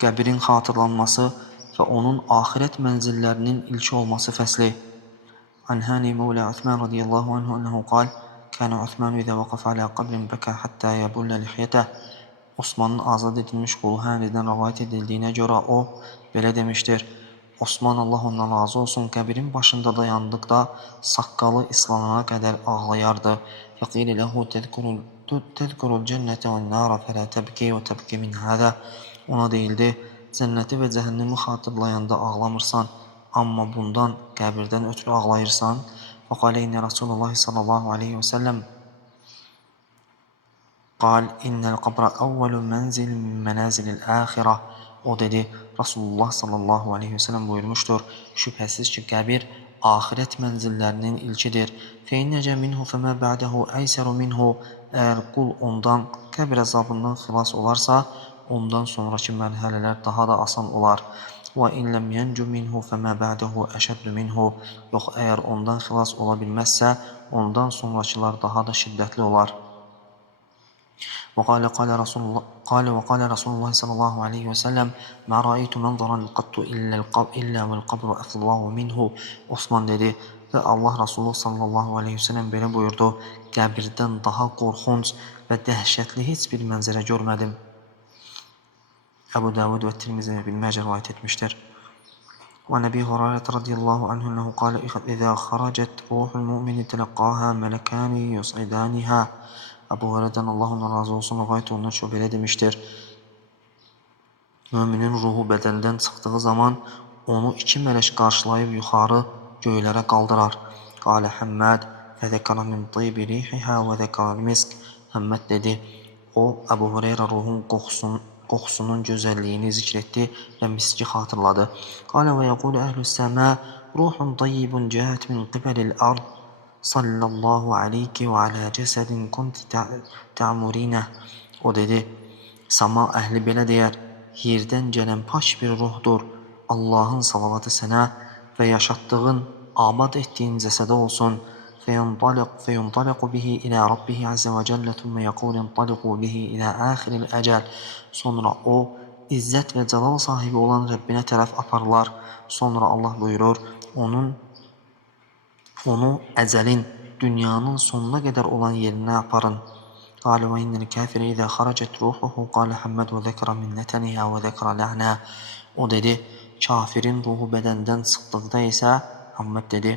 Qəbrin xatırlanması və onun axirət mənzillərinin ilki olması fəsli. An Hani Mevla Uthman radiyallahu anhu anhu qal, Kana Uthman izə vaqaf alə qabrin bəka hatta yabullə lihyətə. Osmanın azad edilmiş qulu Hani'dən rəvayət edildiyinə görə o belə demişdir. Osman, Allah ondan razı olsun, qəbrin başında dayandıqda saqqalı islanana qədər ağlayardı. Fəqili ləhu tədkurul cənnətə və nara fələ təbki və təbki min hədə. Ona deyildi, cənnəti və cəhənnəmi xatırlayanda ağlamırsan, amma bundan, qəbirdən ötürü ağlayırsan. Fəqalə innə Rasulullah sallallahu aleyhi və səlləm qal, innəl qabra əvvəlu mənzil mənazilil əxirə. O dedi, Rasulullah sallallahu aleyhi və səlləm buyurmuşdur, şübhəsiz ki, qəbir axirət mənzillərinin ilkidir. Fəinnəcə minhu fəmə bə'dəhu əysəru minhu. Əgər qul ondan, qəbir əzabından xilas olarsa, ondan sonraki mərhələlər daha da asan olar. Və in ləm yəncu minhu fəmə bə'dəhu əşəddu minhu. Yox, əgər ondan xilas ola bilməzsə, ondan sonrakılar daha da şiddətli olar. وقال رسول الله صلى الله عليه وسلم ما رأيت منظرا قط إلا والقبر أفضل منه. Osman dedi və Allah Resulü sallallahu aleyhi ve sellem belə buyurdu, qəbirdən daha qorxunc və dəhşətli heç bir mənzərə görmədim. Əbu Davud və Tirmizi və İbn Məcə rivayət etmişdir. وعن أبي هريرة رضي الله عنه أنه قال إذا خرجت روح المؤمن تلقاها ملكان يصعدانها. Əbu Hureyre'dən Allah ondan razı olsun, rivayət olunan ki, o belə demişdir. Müminin ruhu bədəndən çıxdığı zaman onu iki mələk qarşılayıb yuxarı göylərə qaldırar. Qalə Həmməd fədəkara min taybi rihihə və dəkara misk. Həmməd dedi, o Əbu Hureyre ruhun qoxusunun gözəlliyini zikr etdi və miski xatırladı. Qalə və yəqulu əhlü səmə ruhun tayyibun cəhət min qibəlil ard. Sallallahu aleyki və alə cəsədin kunti tə'murinə. O dedi, sama əhli belə deyər, yerdən gələn paş bir ruhdur. Allahın salavatı sənə və yaşatdığın, abad etdiyin cəsədə olsun. Fəyuntaliqu bihi ilə Rabbihi azə və cəllə thumma yəqul intaliqu bihi ilə əxiril əcəl. Sonra o, izzət və cəlal sahibi olan Rəbbinə tərəf aparılar. Sonra Allah buyurur, onu əcəlin, dünyanın sonuna qədər olan yerinə aparın. Qalə və innəl kəfirə izə xaracət ruhuhu qalə Həmməd və zəkra minnətəniyyə və zəkra ləhnə. O dedi, kafirin ruhu bədəndən çıxdıqda isə Həmməd dedi,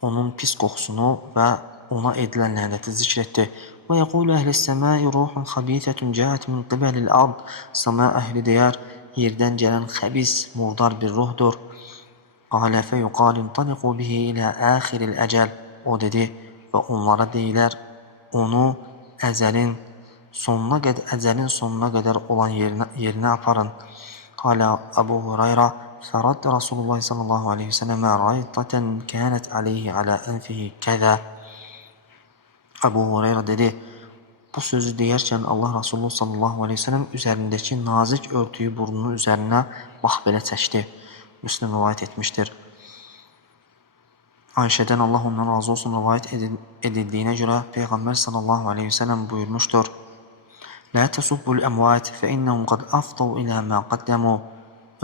onun pis qoxusunu və ona edilən lənəti zikr etdi. Və yəqulu əhli səmai ruhun xabithətun cəhət min qibəlil ard. Səma əhli deyər, yerdən gələn xəbis, murdar bir ruhdur. Qalə fəyuqal intaliqu bihi ilə əxiril əcəl. O dedi və onlara deyilər, onu əcəlin sonuna qədər olan yerinə aparın. Qalə Əbu Hureyra fərad Rasulullah sallallahu aleyhi ve sellem raytatan kənət aleyhi alə ənfihi kəzə. Əbu Hureyra dedi, bu sözü deyərkən Allah Rasulullah sallallahu aleyhi ve sellem üzərindəki nazik örtüyü burnunun üzərinə bax belə çəkdi. Müslim rivayət etmişdir. Ayşədən Allah ondan razı olsun rivayət edildiyinə görə Peyğəmbər sallallahu aleyhi ve sellem buyurmuşdur. Lə təsubbul əmvat fə innəhum qad afdav ilə mə qaddəmu.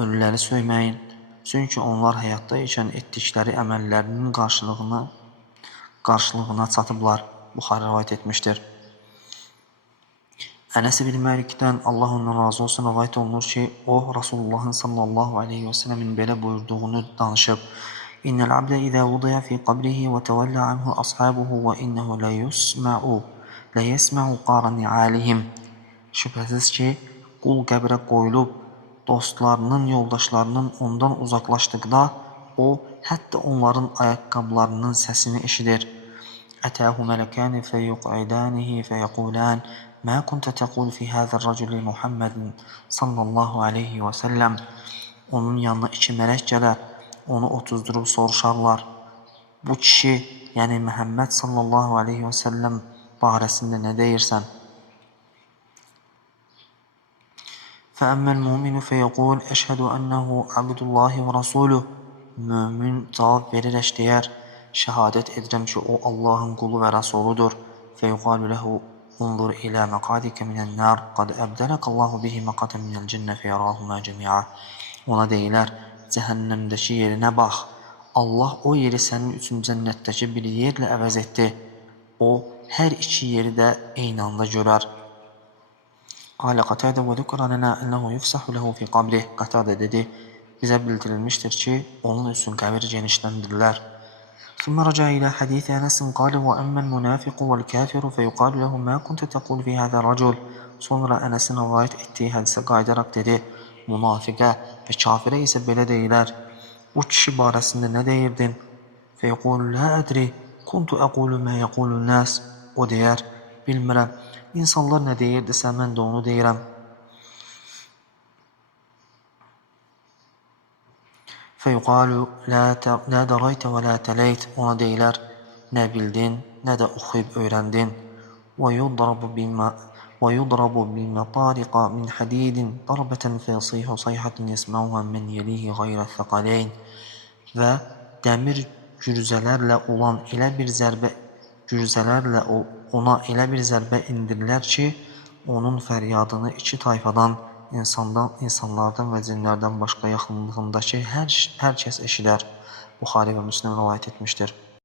Ölüləri söyməyin, çünki onlar həyatda ikən etdikləri əməllərinin qarşılığına çatıblar. Buxari rivayət etmişdir. Ənəs ibn Məlikdən Allah ondan razı olsun rivayət olunur ki, o Rasulullahın sallallahu aleyhi ve sellemin belə buyurduğunu danışıb. İnnəl abdə izə vudiyə fi qabrihi və təvəllə anhu ashabuhu və innəhu lə yəsmə'u qara ni'alihim. Şübhəsiz ki, qul qəbrə qoyulub, dostlarının, yoldaşlarının ondan uzaqlaşdıqda, o, hətta onların ayaqqablarının səsini eşidir. Ətəhu mələkəni fəyuq'idanihi fəyəqulən Mə kuntə təqul fi həzər rəculi Muhammedin sallallahu aleyhi və səlləm. Onun yanına iki mələk gələr, onu otuzdurub soruşarlar. Bu kişi, yəni Məhəmməd sallallahu aleyhi və səlləm barəsində nə deyirsən? Fəəmməl müminu fəyəqul əşhədu ənəhu abdullahi və rasuluh. Mümin cavab verərək deyər, şəhadət edirəm ki, o Allahın qulu və rəsuludur. Fəyuqalu ləhu, انظر إلى مقعدك من النار قد أبدلك الله به مقعدا من الجنة فيراهما جميعا. Ona deyilər, cəhənnəmdəki yerinə bax. Allah o yeri sənin üçün cənnətdəki bir yerlə əvəz etdi. O, hər iki yeri də eyni anda görər. Qalə Qatadə və zükra lənə ənəhu yufsahu ləhu fi qabrih. Qatadə dedi, bizə bildirilmişdir ki, onun üçün qəbir genişləndirilər. ثم رجع إلى حديث أنس قال وأما المنافق والكافر فيقال له ما كنت تقول في هذا الرجل. Sonra Ənəsin rivayət etdiyi hədisə qayıdaraq dedi, münafiqə və kafirə isə belə deyilər, bu kişi barəsində nə deyirdin? Feyqulu la ədri, kuntu əqulu mə yəqulu nəs. O deyər, bilmirəm, insanlar nə deyirdisə mən də onu deyirəm. Feyqalu la daraytə və la tələyt. Ona deyilər, nə bildin, nə də oxuyub öyrəndin. ويضرب بمطارق من حديد ضربة فيصيح صيحة يسمعها من يليه غير الثقلين. Və dəmir gürzələrlə ona elə bir zərbə indirilər ki, onun fəryadını iki tayfadan, insanlardan və cinlərdən başqa yaxınlığındakı hər kəs eşidər. Buxari və Müslim rivayət etmişdir.